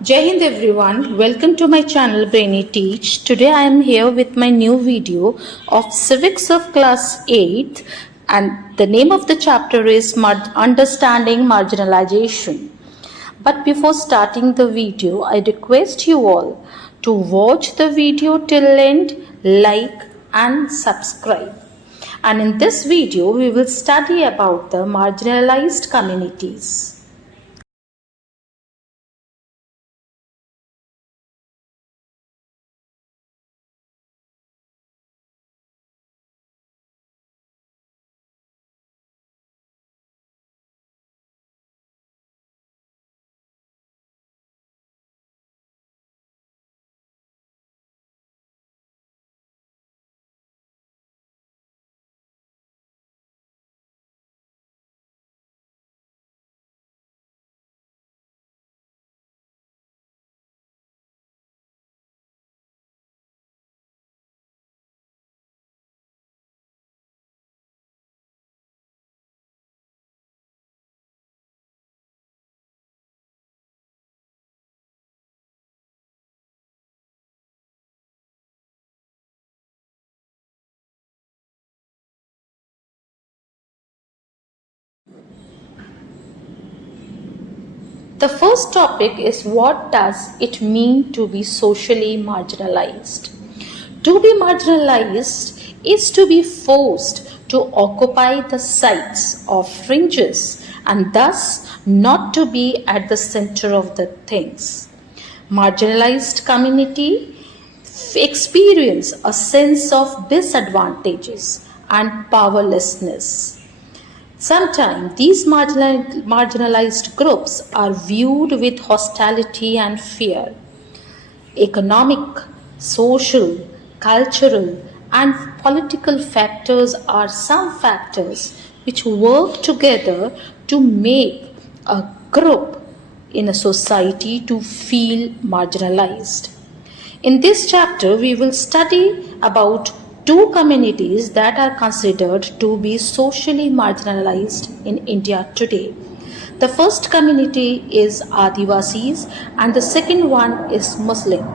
Jai Hind everyone, welcome to my channel Brainy Teach. Today I am here with my new video of Civics of Class 8th, and the name of the chapter is Understanding Marginalization. But before starting the video, I request you all to watch the video till end, like and subscribe. And in this video, we will study about the marginalized communities. The first topic is what does it mean to be socially marginalized? To be marginalized is to be forced to occupy the sites of fringes and thus not to be at the center of the things. Marginalized community experience a sense of disadvantages and powerlessness. Sometimes these marginalized groups are viewed with hostility and fear. Economic, social, cultural, and political factors are some factors which work together to make a group in a society to feel marginalized. In this chapter, we will study about two communities that are considered to be socially marginalized in India today. The first community is Adivasis and the second one is Muslim.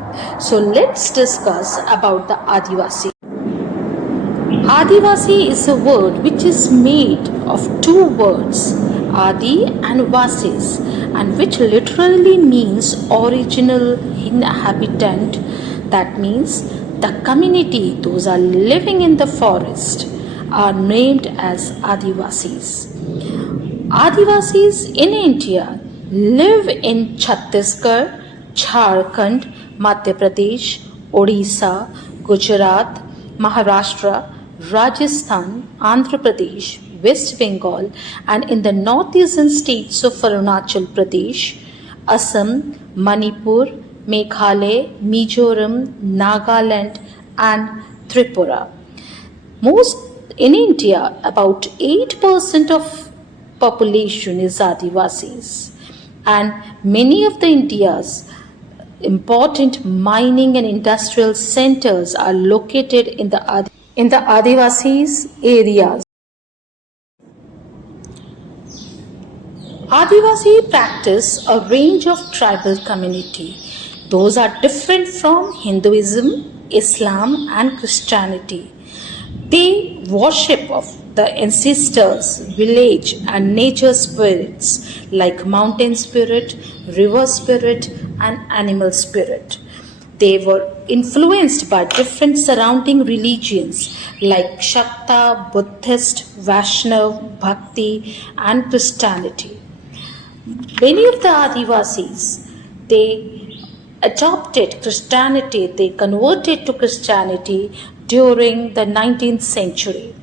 So let's discuss about the Adivasi. Adivasi is a word which is made of two words, Adi and Vasis, and which literally means original inhabitant. That means the community, those are living in the forest, are named as Adivasis. Adivasis in India live in Chhattisgarh, Jharkhand, Madhya Pradesh, Odisha, Gujarat, Maharashtra, Rajasthan, Andhra Pradesh, West Bengal, and in the northeastern states of Arunachal Pradesh, Assam, Manipur, Meghalaya, Mizoram, Nagaland, and Tripura. Most in India, about 8% of population is Adivasis, and many of the India's important mining and industrial centers are located in the Adivasis areas. Adivasi practice a range of tribal community. Those are different from Hinduism, Islam and Christianity. They worship of the ancestors, village and nature spirits like mountain spirit, river spirit and animal spirit. They were influenced by different surrounding religions like Shakta, Buddhist, Vaishnav, Bhakti and Christianity. Many of the Adivasis, they adopted Christianity, they converted to Christianity during the 19th century.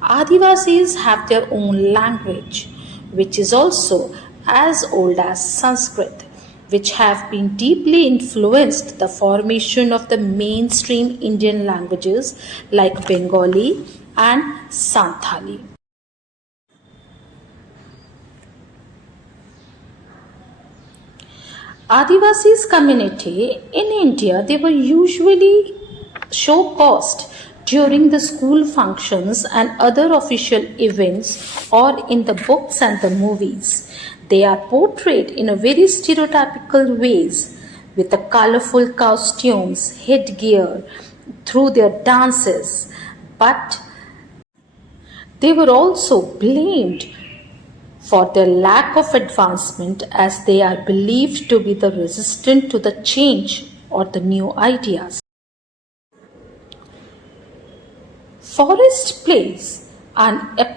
Adivasis have their own language, which is also as old as Sanskrit, which have been deeply influenced the formation of the mainstream Indian languages like Bengali and Santhali. Adivasis community in India, they were usually show caste during the school functions and other official events or in the books and the movies. They are portrayed in a very stereotypical ways with the colorful costumes, headgear, through their dances, but they were also blamed for their lack of advancement as they are believed to be the resistant to the change or the new ideas. Forest plays a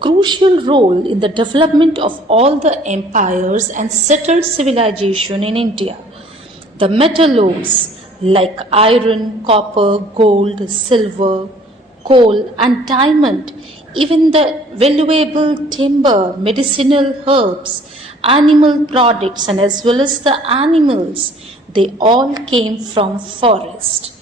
crucial role in the development of all the empires and settled civilization in India. The metal ores like iron, copper, gold, silver, coal, and diamond, even the valuable timber, medicinal herbs, animal products, and as well as the animals, they all came from forest.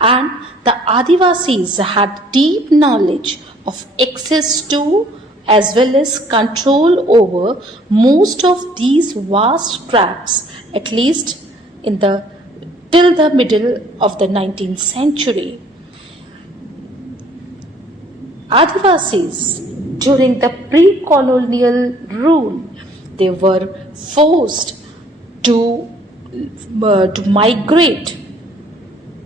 And the Adivasis had deep knowledge of access to as well as control over most of these vast tracts, at least in the till the middle of the 19th century. Adivasis during the pre-colonial rule, they were forced to migrate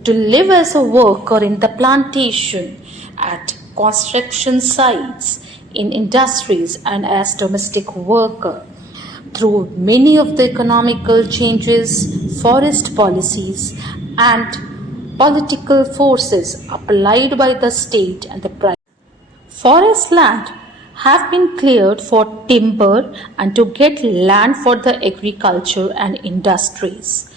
to live as a worker in the plantation, at construction sites, in industries, and as domestic worker. Through many of the economical changes, forest policies, and political forces applied by the state and the private, forest land have been cleared for timber and to get land for the agriculture and industries.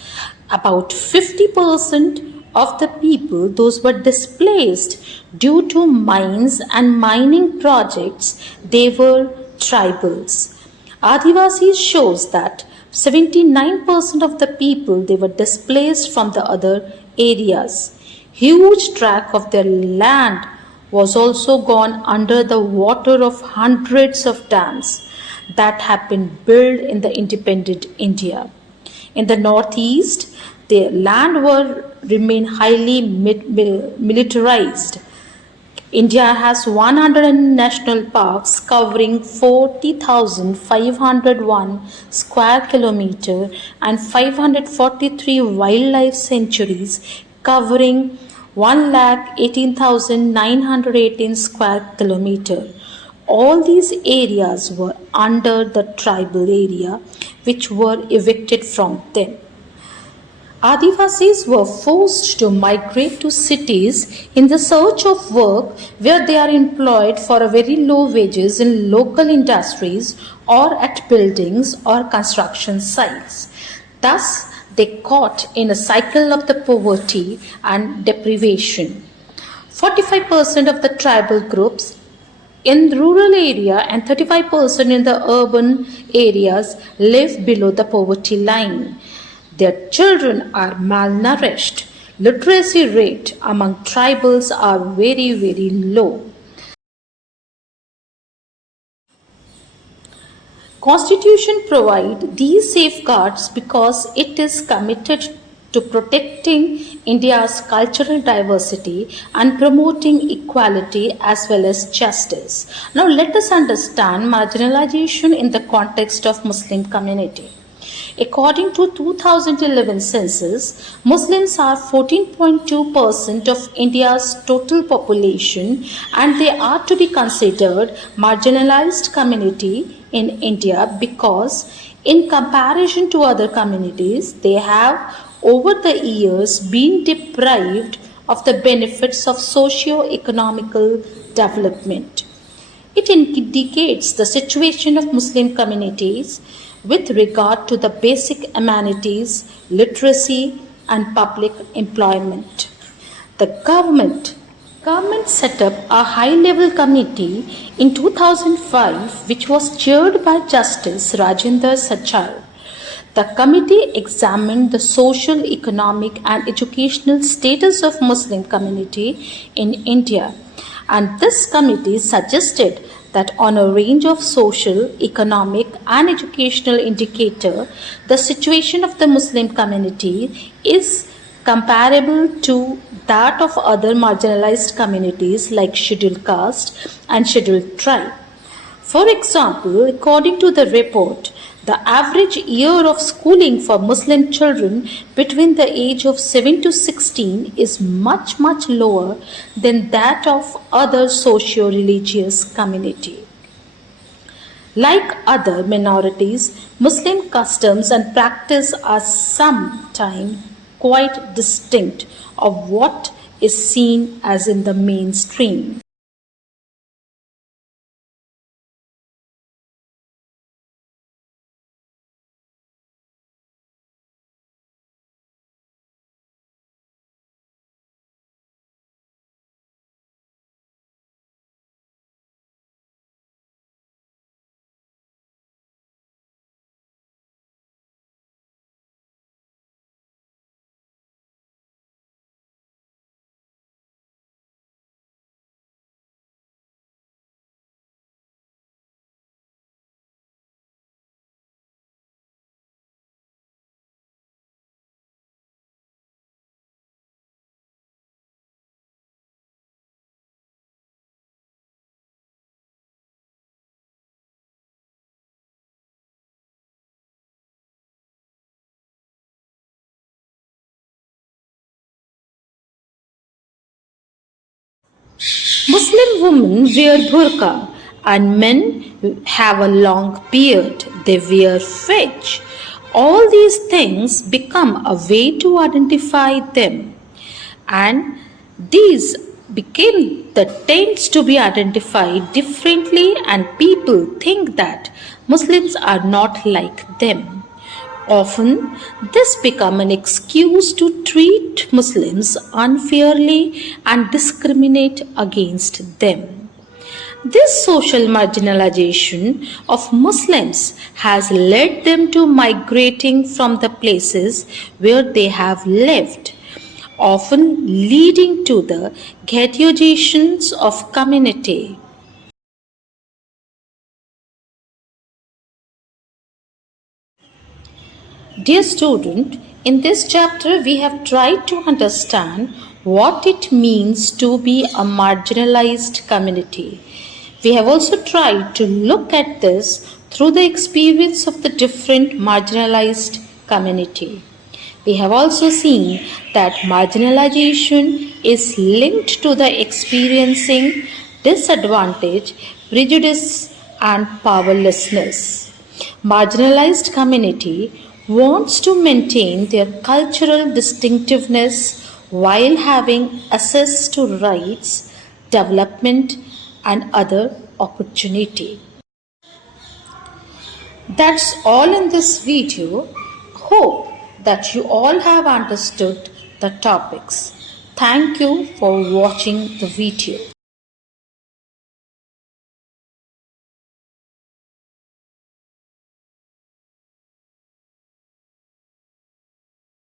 About 50% of the people, those were displaced due to mines and mining projects, they were tribals. Adivasi shows that 79% of the people, they were displaced from the other areas. Huge tract of their land was also gone under the water of hundreds of dams that have been built in the independent India. In the northeast, the land will remain highly militarized. India has 100 national parks covering 40,501 square kilometer and 543 wildlife sanctuaries covering 1,18,918 square kilometer. All these areas were under the tribal area, which were evicted from them. Adivasis were forced to migrate to cities in the search of work, where they are employed for a very low wages in local industries or at buildings or construction sites. Thus, they caught in a cycle of the poverty and deprivation. 45% of the tribal groups in the rural area and 35% in the urban areas live below the poverty line. Their children are malnourished. Literacy rate among tribals are very, very low. Constitution provide these safeguards because it is committed to protecting India's cultural diversity and promoting equality as well as justice. Now let us understand marginalization in the context of Muslim community. According to 2011 census, Muslims are 14.2% of India's total population, and they are to be considered marginalized community in India because in comparison to other communities, they have over the years been deprived of the benefits of socio-economical development. It indicates the situation of Muslim communities with regard to the basic amenities, literacy, and public employment. The government set up a high-level committee in 2005 which was chaired by Justice Rajendra Sachal. The committee examined the social, economic, and educational status of Muslim community in India, and this committee suggested that on a range of social, economic, and educational indicators, the situation of the Muslim community is comparable to that of other marginalized communities like scheduled caste and scheduled tribe. For example, according to the report, The average year of schooling for Muslim children between the age of 7 to 16 is much lower than that of other socio-religious community. Like other minorities, Muslim customs and practice are sometimes quite distinct of what is seen as in the mainstream. Muslim women wear burqa and men have a long beard. They wear fetch. All these things become a way to identify them, and these became the tends to be identified differently, and people think that Muslims are not like them. Often, this becomes an excuse to treat Muslims unfairly and discriminate against them. This social marginalization of Muslims has led them to migrating from the places where they have lived, often leading to the ghettoization of community. Dear student, in this chapter we have tried to understand what it means to be a marginalized community. We have also tried to look at this through the experience of the different marginalized community. We have also seen that marginalization is linked to the experiencing disadvantage, prejudice, and powerlessness. Marginalized community wants to maintain their cultural distinctiveness while having access to rights, development, and other opportunity. That's all in this video. Hope that you all have understood the topics. Thank you for watching the video.